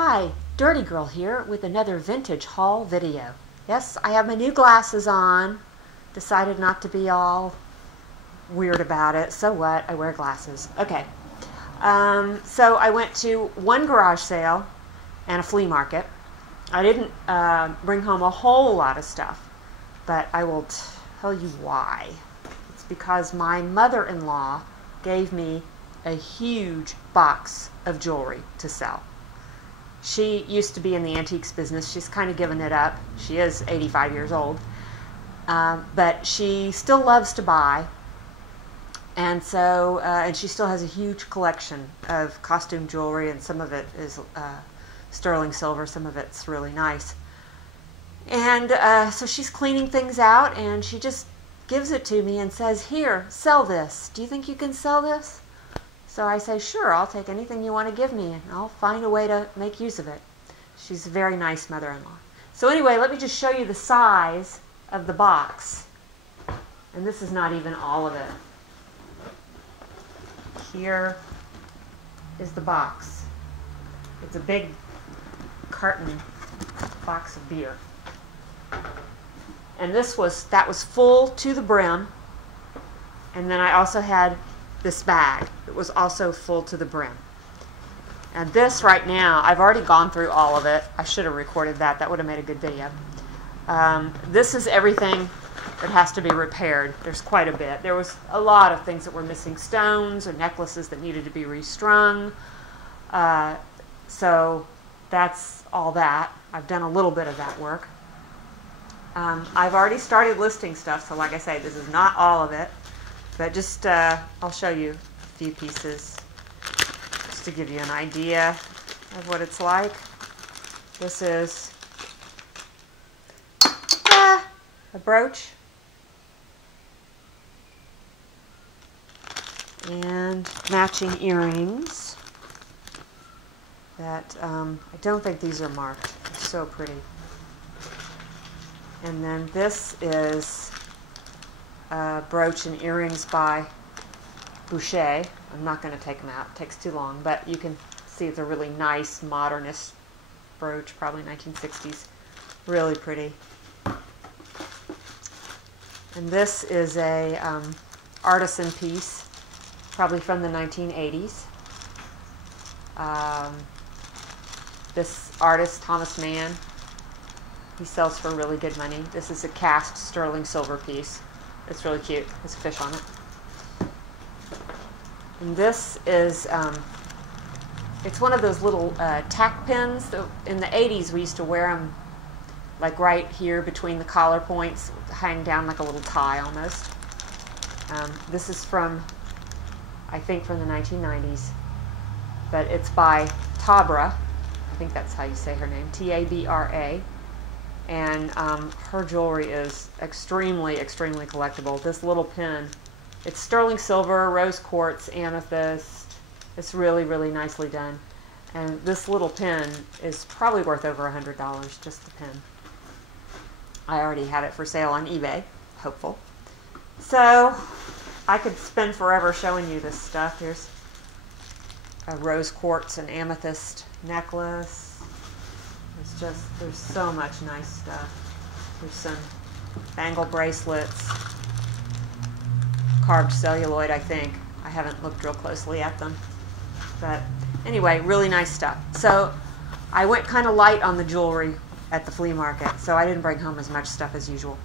Hi, Dirty Girl here with another vintage haul video. Yes, I have my new glasses on. Decided not to be all weird about it. So what? I wear glasses. Okay. So I went to one garage sale and a flea market. I didn't bring home a whole lot of stuff, but I will tell you why. It's because my mother-in-law gave me a huge box of jewelry to sell. She used to be in the antiques business. She's kind of given it up. She is 85 years old. But she still loves to buy. And so, and she still has a huge collection of costume jewelry, and some of it is sterling silver, some of it's really nice. And so she's cleaning things out, and she just gives it to me and says, "Here, sell this. Do you think you can sell this?" So I say, "Sure, I'll take anything you want to give me, and I'll find a way to make use of it." She's a very nice mother-in-law. So anyway, let me just show you the size of the box. And this is not even all of it. Here is the box. It's a big carton box of beer. And that was full to the brim. And then I also had this bag that was also full to the brim. And this right now, I've already gone through all of it. I should have recorded that. That would have made a good video. This is everything that has to be repaired. There's quite a bit. There was a lot of things that were missing, stones or necklaces that needed to be restrung. So that's all that. I've done a little bit of that work. I've already started listing stuff, so like I say, this is not all of it. But just, I'll show you a few pieces just to give you an idea of what it's like. This is a brooch and matching earrings that I don't think these are marked. They're so pretty. And then this is a brooch and earrings by Boucher. I'm not going to take them out. It takes too long, but you can see it's a really nice modernist brooch, probably 1960s. Really pretty. And this is a artisan piece, probably from the 1980s. This artist, Thomas Mann, he sells for really good money. This is a cast sterling silver piece. It's really cute. There's a fish on it. And this is, it's one of those little tack pins. In the 80s, we used to wear them like right here between the collar points, hang down like a little tie almost. This is from, I think, from the 1990s. But it's by Tabra. I think that's how you say her name, T-A-B-R-A. And her jewelry is extremely, extremely collectible. This little pin, it's sterling silver, rose quartz, amethyst. It's really, really nicely done. And this little pin is probably worth over $100, just the pin. I already had it for sale on eBay, hopeful. So I could spend forever showing you this stuff. Here's a rose quartz and amethyst necklace. It's just, there's so much nice stuff. There's some bangle bracelets, carved celluloid, I think. I haven't looked real closely at them. But anyway, really nice stuff. So I went kind of light on the jewelry at the flea market, so I didn't bring home as much stuff as usual.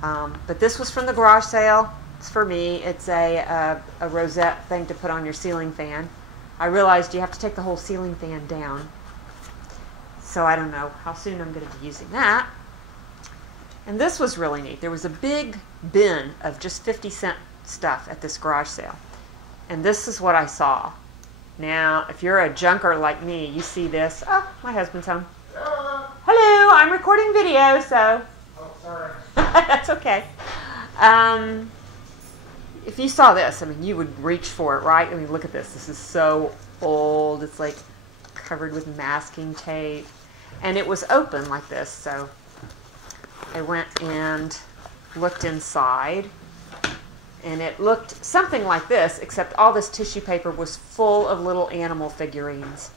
But this was from the garage sale. It's for me. It's a rosette thing to put on your ceiling fan. I realized you have to take the whole ceiling fan down. So I don't know how soon I'm going to be using that. And this was really neat. There was a big bin of just 50-cent stuff at this garage sale. And this is what I saw. Now, if you're a junker like me, you see this. Oh, my husband's home. Hello, I'm recording video, so. Oh, sorry. That's okay. If you saw this, I mean, you would reach for it, right? I mean, look at this. This is so old. It's like covered with masking tape. And it was open like this, so I went and looked inside. And it looked something like this, except all this tissue paper was full of little animal figurines.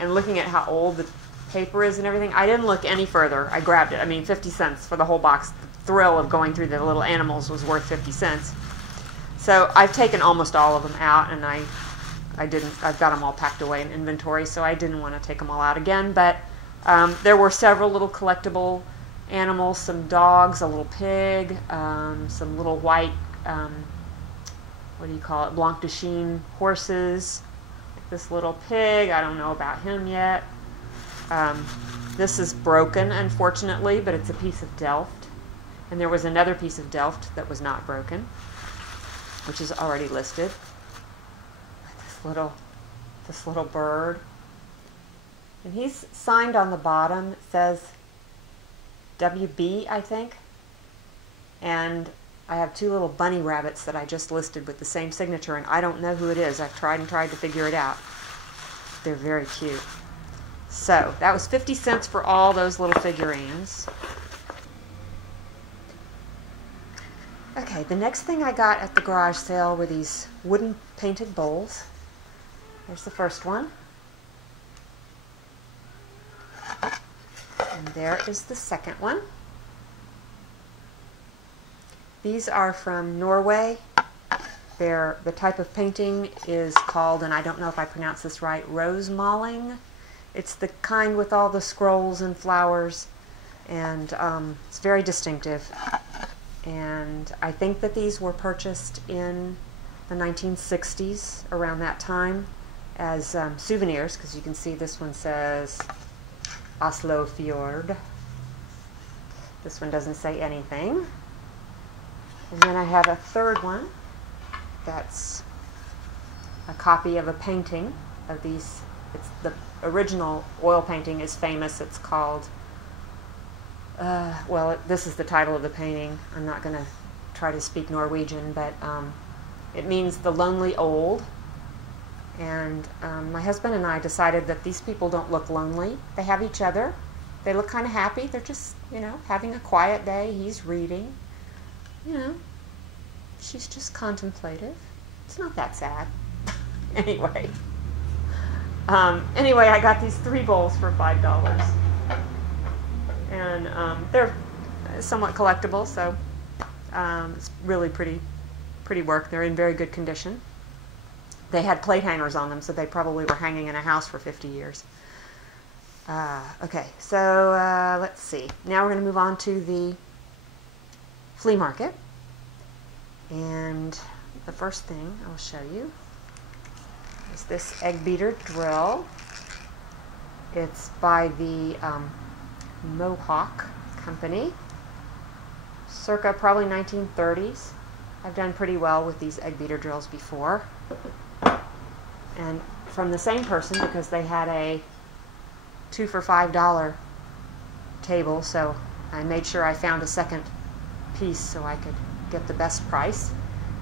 and looking at how old the paper is and everything, I didn't look any further. I grabbed it. I mean, 50 cents for the whole box. The thrill of going through the little animals was worth 50 cents. So I've taken almost all of them out, and I've got them all packed away in inventory, so I didn't want to take them all out again. But there were several little collectible animals, some dogs, a little pig, some little white, what do you call it, Blanc de Chine horses. Like this little pig, I don't know about him yet. This is broken, unfortunately, but it's a piece of Delft. And there was another piece of Delft that was not broken, which is already listed. This little bird. And he's signed on the bottom. It says WB, I think. And I have two little bunny rabbits that I just listed with the same signature, and I don't know who it is. I've tried to figure it out. They're very cute. So that was 50 cents for all those little figurines. Okay, the next thing I got at the garage sale were these wooden painted bowls. Here's the first one. And there is the second one. These are from Norway. The type of painting is called, and I don't know if I pronounce this right, rosemaling. It's the kind with all the scrolls and flowers, and it's very distinctive. And I think that these were purchased in the 1960s, around that time, as souvenirs, because you can see this one says Oslo Fjord. This one doesn't say anything. And then I have a third one that's a copy of a painting of these. It's the original oil painting is famous. It's called, well, this is the title of the painting. I'm not going to try to speak Norwegian, but it means the lonely old. And my husband and I decided that these people don't look lonely. They have each other. They look kind of happy. They're just, having a quiet day. He's reading. She's just contemplative. It's not that sad. Anyway, I got these 3 bowls for $5, and they're somewhat collectible, so it's really pretty work. They're in very good condition. They had plate hangers on them, so they probably were hanging in a house for 50 years. Okay, so let's see. Now we're going to move on to the flea market. And the first thing I'll show you is this egg beater drill. It's by the Mohawk company, circa probably 1930s. I've done pretty well with these egg beater drills before. And from the same person, because they had a 2 for $5 table, so I made sure I found a second piece so I could get the best price.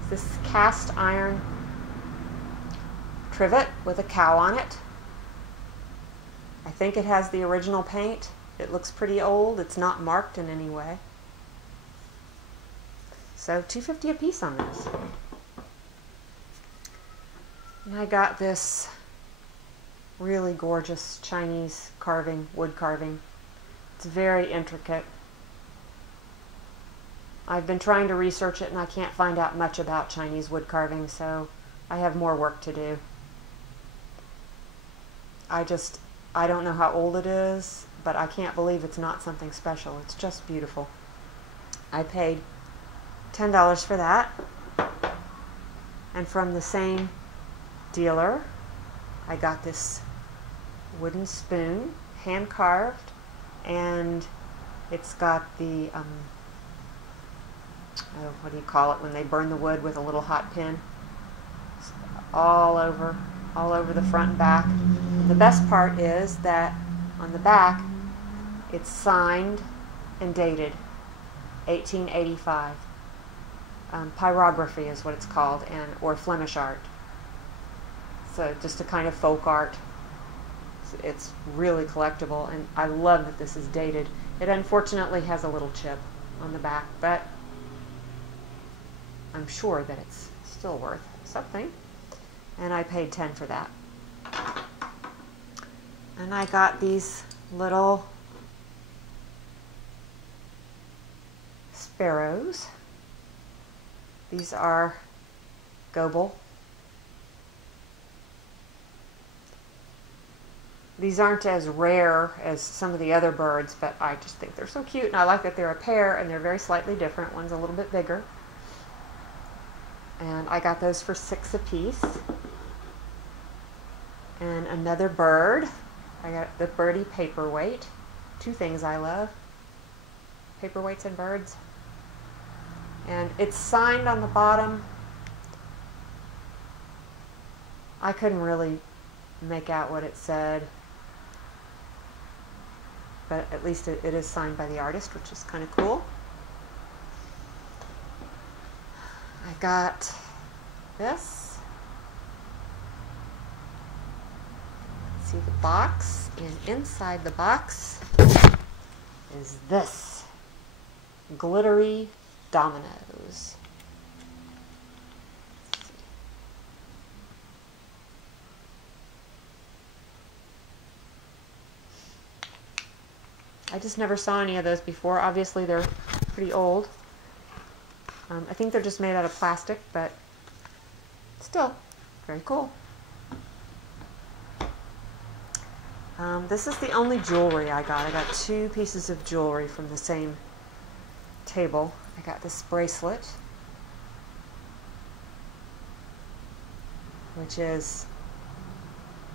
It's this cast iron trivet with a cow on it. I think it has the original paint. It looks pretty old. It's not marked in any way. So $2.50 a piece on this. And I got this really gorgeous Chinese carving, wood carving. It's very intricate. I've been trying to research it and I can't find out much about Chinese wood carving, so I have more work to do. I don't know how old it is, but I can't believe it's not something special. It's just beautiful. I paid $10 for that. And from the same dealer, I got this wooden spoon, hand carved, and it's got the what do you call it when they burn the wood with a little hot pin? All over the front and back. The best part is that on the back it's signed and dated 1885. Pyrography is what it's called, or Flemish art. So just a kind of folk art. It's really collectible, and I love that this is dated. It unfortunately has a little chip on the back, but I'm sure that it's still worth something. And I paid $10 for that. And I got these little sparrows. These are Goble. These aren't as rare as some of the other birds, but I just think they're so cute, and I like that they're a pair and they're very slightly different. One's a little bit bigger. And I got those for $6 a piece. And another bird. I got the birdie paperweight. Two things I love: paperweights and birds. And it's signed on the bottom. I couldn't really make out what it said, but at least it is signed by the artist, which is kind of cool. I got this. See the box, and inside the box is this: glittery dominoes. I just never saw any of those before. Obviously they're pretty old. I think they're just made out of plastic, but still very cool. This is the only jewelry I got. I got 2 pieces of jewelry from the same table. I got this bracelet, which is,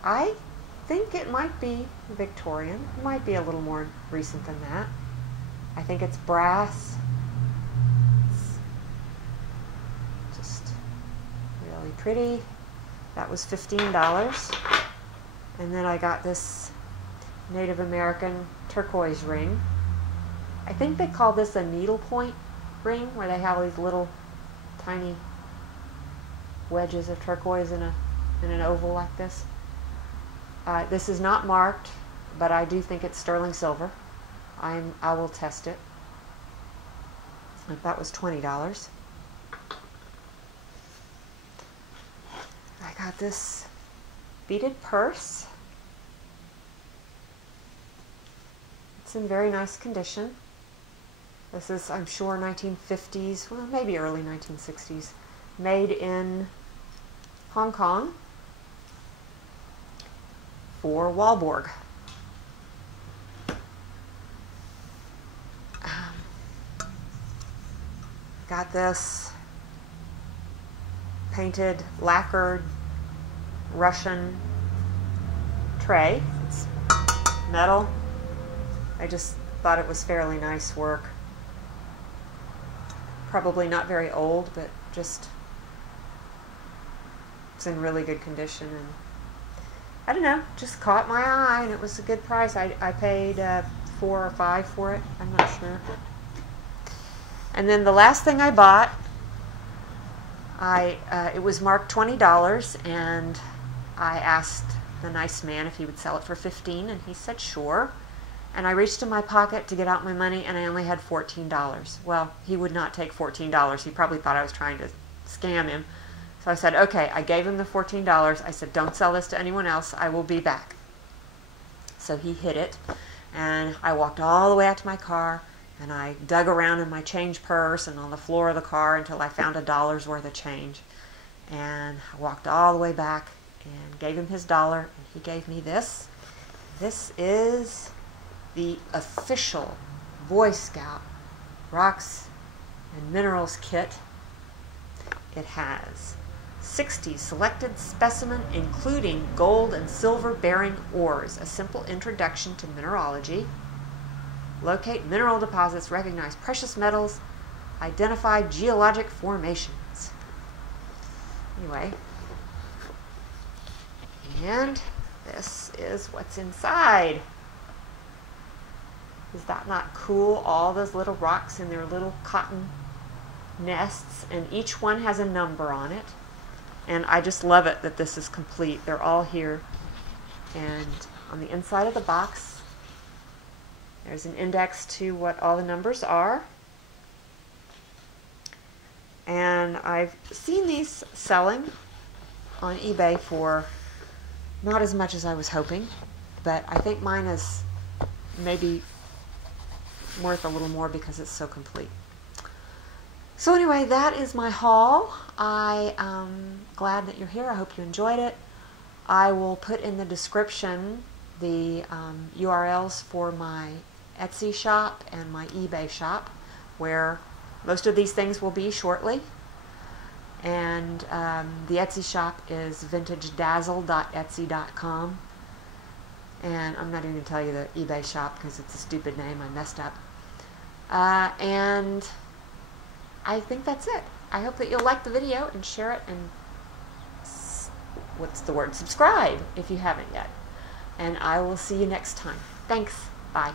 I think it might be Victorian. It might be a little more recent than that. I think it's brass. It's just really pretty. That was $15. And then I got this Native American turquoise ring. I think they call this a needlepoint ring, where they have these little tiny wedges of turquoise in an oval like this. This is not marked, but I do think it's sterling silver. I will test it. That was $20. I got this beaded purse. It's in very nice condition. This is, I'm sure, 1950s, well, maybe early 1960s. Made in Hong Kong for Walborg. Got this painted, lacquered Russian tray. It's metal. I just thought it was fairly nice work. Probably not very old, but just it's in really good condition, and I don't know, just caught my eye, and it was a good price. I paid $4 or $5 for it. I'm not sure. And then the last thing I bought, it was marked $20, and I asked the nice man if he would sell it for $15, and he said sure. And I reached in my pocket to get out my money, and I only had $14. Well, he would not take $14. He probably thought I was trying to scam him. So I said, okay. I gave him the $14. I said, don't sell this to anyone else. I will be back. So he hid it, and I walked all the way out to my car, and I dug around in my change purse and on the floor of the car until I found $1 worth of change. And I walked all the way back and gave him his $1, and he gave me this. This is the official Boy Scout Rocks and Minerals kit. It has 60 selected specimen, including gold and silver bearing ores, a simple introduction to mineralogy, locate mineral deposits, recognize precious metals, identify geologic formations. Anyway, and this is what's inside. Is that not cool? All those little rocks in their little cotton nests, and each one has a number on it. And I just love it that this is complete. They're all here. And on the inside of the box, there's an index to what all the numbers are. And I've seen these selling on eBay for not as much as I was hoping. but I think mine is maybe worth a little more because it's so complete. So anyway, that is my haul. I am glad that you're here. I hope you enjoyed it. I will put in the description the URLs for my Etsy shop and my eBay shop, where most of these things will be shortly. And the Etsy shop is vintagedazzle.etsy.com. And I'm not even going to tell you the eBay shop because it's a stupid name. I messed up. And I think that's it. I hope that you'll like the video and share it and subscribe if you haven't yet. And I will see you next time. Thanks. Bye.